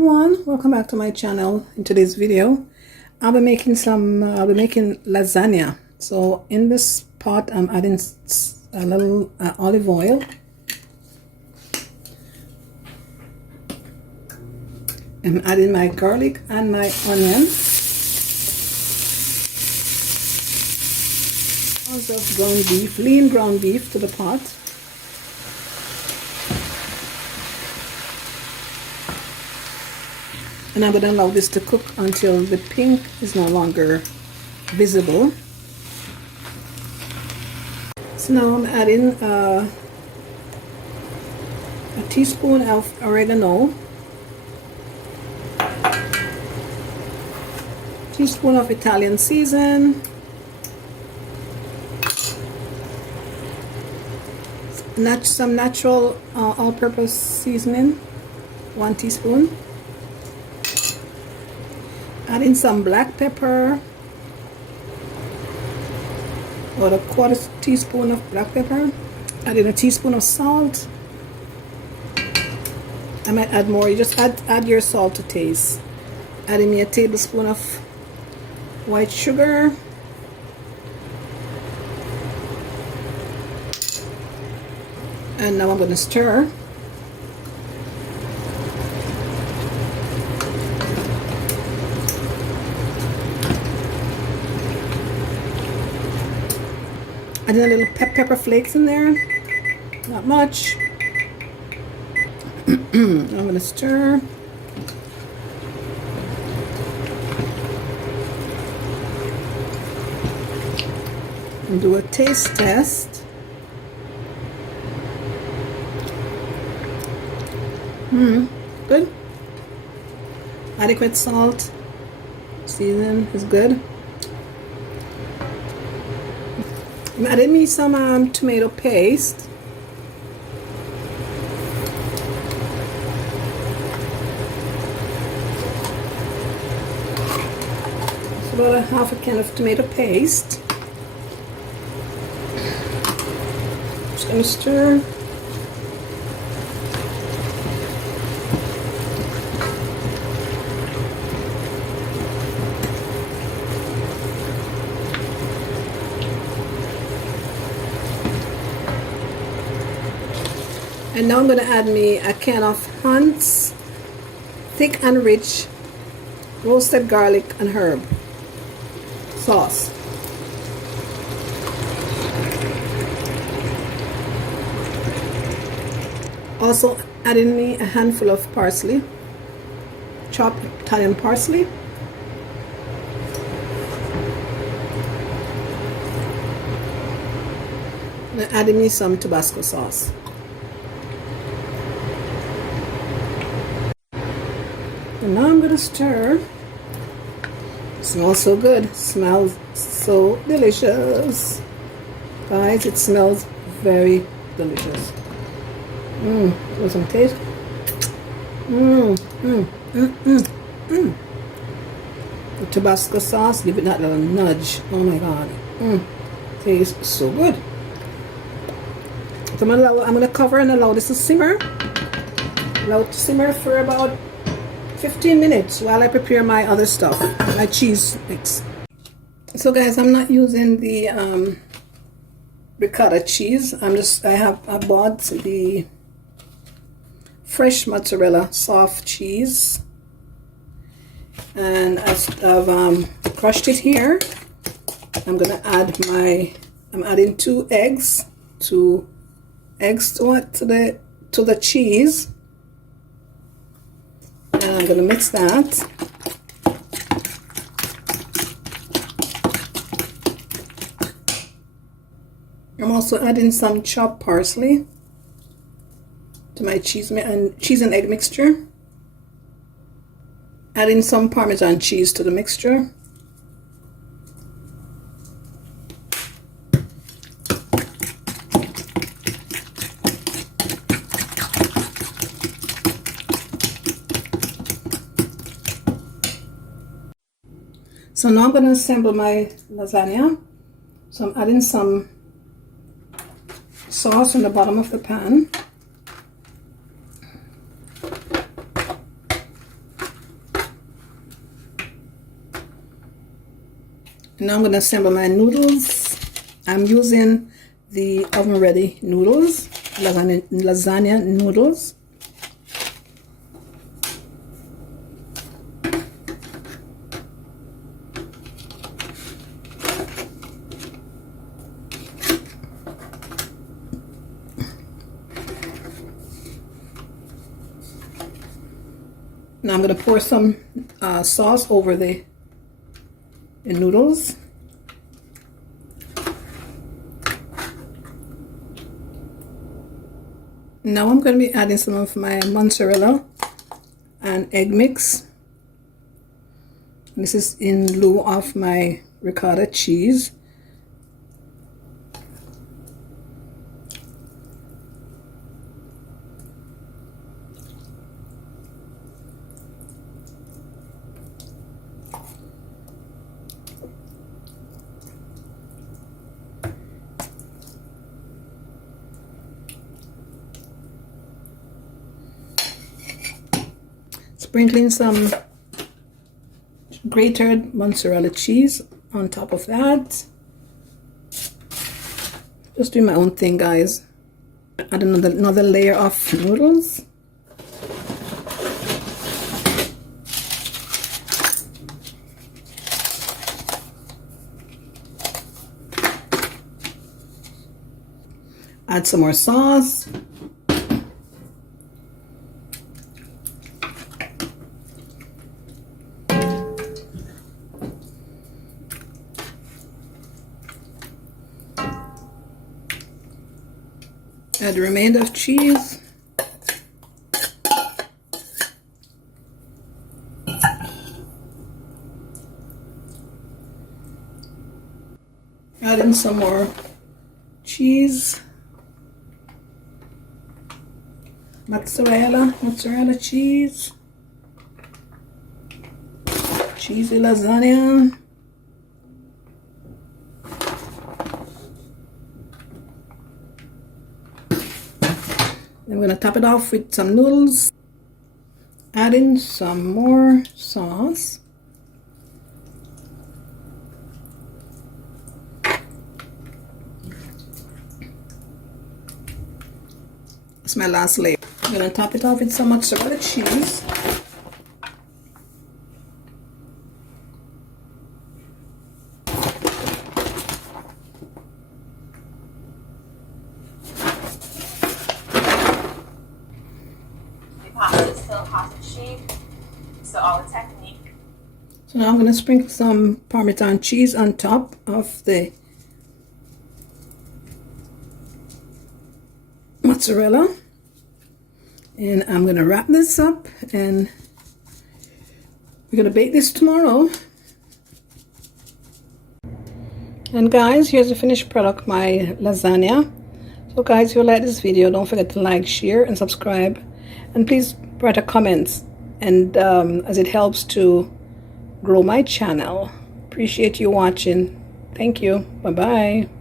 everyone, welcome back to my channel. In today's video I'll be making lasagna. So in this pot I'm adding a little olive oil, I'm adding my garlic and my onion, also ground beef, lean ground beef to the pot. And I'm going to allow this to cook until the pink is no longer visible. So now I'm adding a teaspoon of oregano, teaspoon of Italian season, some natural all-purpose seasoning, 1 teaspoon. Adding some black pepper, about a 1/4 teaspoon of black pepper. Adding a teaspoon of salt. I might add more. You just add your salt to taste. Adding me a tablespoon of white sugar. And now I'm going to stir. Adding a little pepper flakes in there, not much. I'm going to stir. And do a taste test. Good. Adequate salt. Season is good. I'm adding me some tomato paste. It's about a 1/2 can of tomato paste. Just gonna stir. And now I'm going to add me a can of Hunt's thick and rich roasted garlic and herb sauce. Also adding me a handful of parsley, chopped Italian parsley. And adding me some Tabasco sauce. And now I'm going to stir. It smells so good. It smells so delicious. Guys, it smells very delicious. With some taste. The Tabasco sauce, give it that little nudge. Oh my god. Tastes so good. So I'm going to cover and allow this to simmer. Allow it to simmer for about 15 minutes while I prepare my other stuff, my cheese mix. So guys, I'm not using the ricotta cheese. I bought the fresh mozzarella soft cheese, and I've crushed it here. I'm adding 2 eggs, 2 eggs to the cheese. And I'm going to mix that. I'm also adding some chopped parsley to my cheese and egg mixture. Adding some Parmesan cheese to the mixture. So now I'm going to assemble my lasagna. So I'm adding some sauce on the bottom of the pan. Now I'm going to assemble my noodles. I'm using the oven ready noodles, lasagna noodles. Now I'm going to pour some sauce over the noodles. Now I'm going to be adding some of my mozzarella and egg mix. This is in lieu of my ricotta cheese. Sprinkling some grated mozzarella cheese on top of that. Just doing my own thing, guys. Add another layer of noodles. Add some more sauce. Add the remainder of cheese. Add in some more cheese. Mozzarella cheese. Cheesy lasagna. I'm going to top it off with some noodles. Add in some more sauce. That's my last layer. I'm going to top it off with some mozzarella cheese. So now I'm going to sprinkle some Parmesan cheese on top of the mozzarella. And I'm going to wrap this up and we're going to bake this tomorrow. And guys, here's the finished product, my lasagna. So guys, if you like this video, don't forget to like, share, and subscribe. And please write a comment, and as it helps to grow my channel. Appreciate you watching. Thank you. Bye-bye.